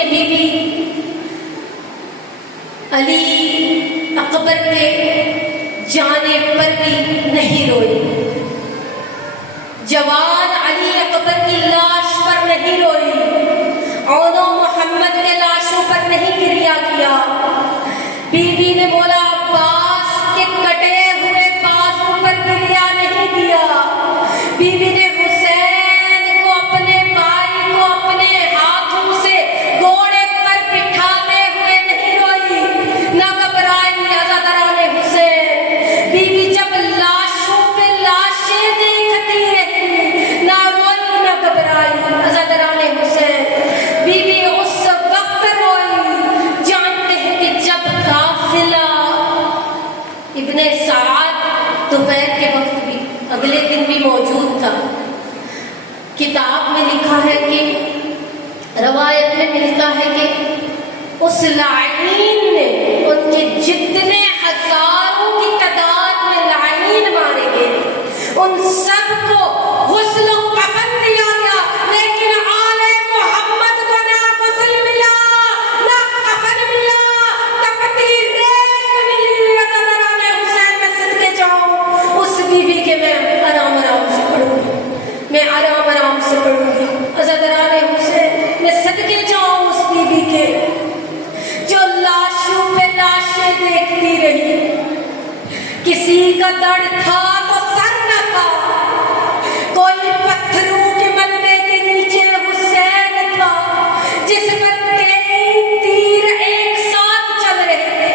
के बीबी अली अकबर के जाने पर भी नहीं रोई, जवान अली अकबर की लाश पर नहीं रोई, औनो मोहम्मद के लाशों पर नहीं गिरिया किया। बीबी ने बोला अब्बास के कटे हुए बाजू पर गिरिया नहीं किया। बीबी ने हुसैन को, अपने भाई को अपने हाथों से घोड़े पर बिठाते हुए नहीं रोई, न घबराई अज़ादराने हुसैन। बीबी जब लाशों पे लाशें देखती रही, ना रोई न घबराई अज़ादराने हुसैन। बीबी उस वक्त रोई, जानते हैं कि जब काफिला इब्ने साद दोपहर के वक्त भी अगले दिन भी मौजूद था। किताब में लिखा है कि, रवायत में मिलता है कि उस लाइन ने उनके जितने हजारों की तादाद में लाइन मारे गए, उन सबको गुस्ल कफन दिया गया, लेकिन आले मोहम्मद को ना गुस्ल मिला, ना कफन मिला, तपती रेत मिली। अज़ादराने हुसैन, मैं सदके जाऊं उस बीबी के, मैं आराम आराम से पढ़ूंगी, मैं आराम आराम से पढ़ूंगी। अज़ादराने हुसैन, मैं सदके जाऊं उस बीबी के जो लाशों पे लाशें देखती रही। किसी का दर्द था तो सर न था, कोई पत्थरों के मलबे के नीचे हुसैन था जिस पर कई तीर एक साथ चल रहे थे।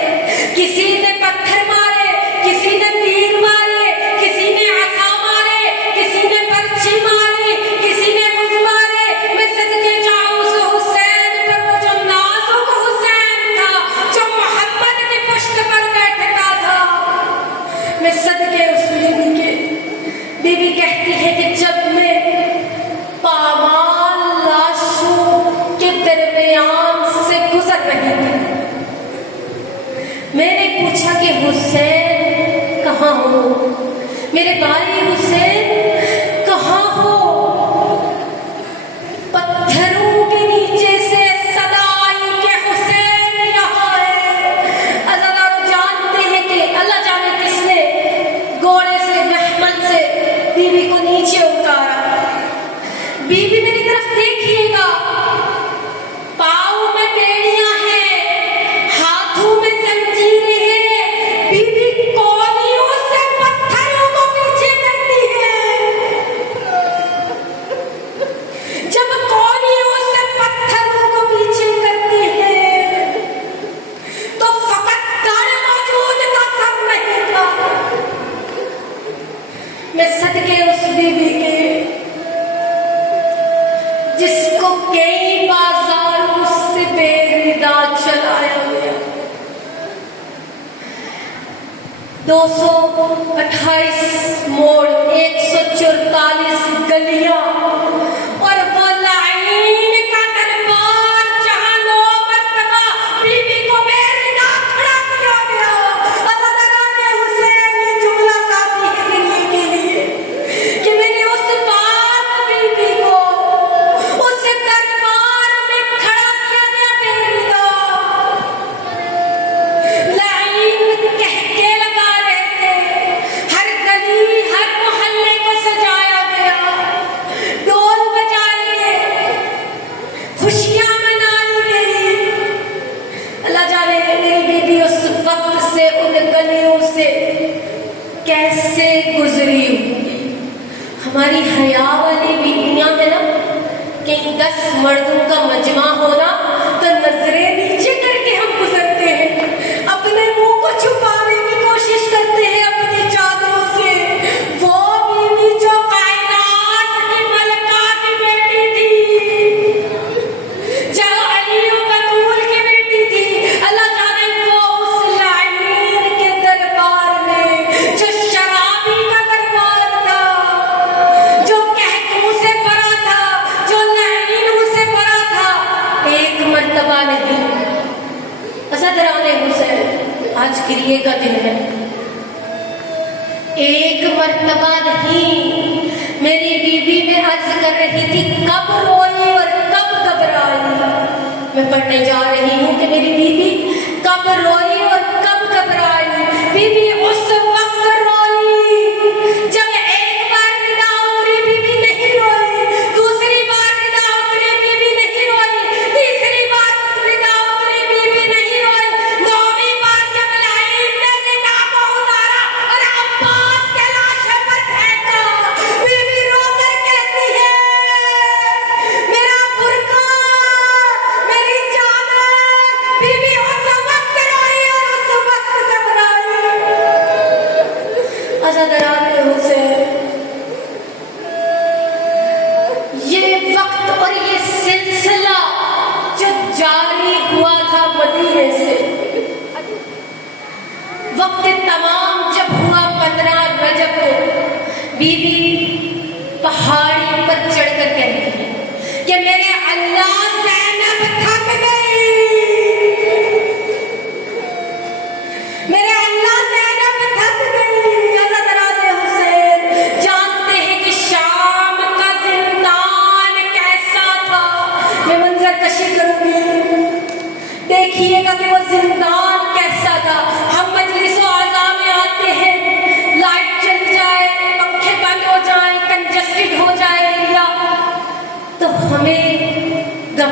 किसी ने पत्थर मारे, किसी ने तीर मारे, किसी ने आसा मारे, किसी ने पर्ची मारी, किसी ने मुझ मारे। मैं सदके जाऊं उस हुसैन पर, वो जो नाजुक हुसैन था, जो मोहम्मद की पुश्त पर बैठता था। मैं सदके उस बीबी के। बीबी कहती है कि जब मैं पामाल लाशों के दरमियान से गुजर रही थी, मैंने पूछा कि हुसैन कहाँ हो, मेरे भाई हुसैन कहाँ हो। पत्थरों के नीचे से सदा आई कि हुसैन यहाँ है। अज़ादार जानते हैं कि अल्लाह जाने किसने घोड़े से, महमल से बीबी को नीचे उतारा। बीबी मेरी तरफ देखिएगा, पाँव में बेड़ियां हैं, हाथों में जंजीरें हैं। बीबी कोनियों से पत्थरों को पीछे करती है। जब कोनियों से पत्थरों को पीछे करती है तो फकत दर मौजूद था, सब नहीं था। मैं सदके उस बीबी के जिसको कई बाजारों से बेरिदा चलाया गया। 228 मोड़, 144 गलियां, और वो लाइन का दरबार जहां 9 मरतबा बीबी को बेरिदा खड़ा किया गया। अज़ादराने हुसैन, ये जुमला काफी है गिनने के लिए कि मैंने उस बात बीबी को उस दरबार में खड़ा किया गया बेरिदा। लाइन कह के लगा रहे थे, हर गली हर मोहल्ले को सजाया गया, ढोल बजाए गए, खुशियां मनाई गई। अल्लाह जाने मेरी बीबी उस वक्त से, उन गलियों से कैसे गुजरी होगी। हमारी हया वाली बीबियां है ना, कि 10 मर्दों का मजमा होना तो नजरें नीचे करके हम गुजरते हैं, अपने मुंह को छुपाने की कोशिश करते हैं अपनी चादरों से। वो बीवी जो कायनात की मलका की बेटी थी, जो अली बतूल की बेटी थी, अल्लाह जाने वो उस लाइन के दरबार में, जो शराबी का दरबार था, जो कहकू से भरा था, जो लाइन से भरा था, एक मर्तबा नहीं। अज़ादराने हुसैन, आज क्रिए का दिन है, एक मर्तबा नहीं। मेरी बीबी में अर्ज कर रही थी, कब रोई और कब घबराई। मैं पढ़ने जा रही हूँ कि मेरी बीबी कब रोई और कब घबराई। बीबी उस वक्त रोई जब एक बार निदा उतरी, बीबी नहीं रोई। दूसरी बार निदा उतरी, बीबी नहीं रोई। तीसरी बार निदा उतरी, बीबी नहीं रोई। नौवीं बार जब लाई ने निदा को उतारा और अब्बास के लाश पर फेंका, बीबी रोकर कहती है मेरा बुर्का, मेरी चादर। बीबी उस वक्त रोई और उस वक्त घबराई। अज़ादरात हुसैन, ये वक्त और ये सिलसिला जो जारी हुआ था मदीने से, वक्त तमाम जब हुआ 15 रजब को, बीबी पहाड़ी पर चढ़कर कहती है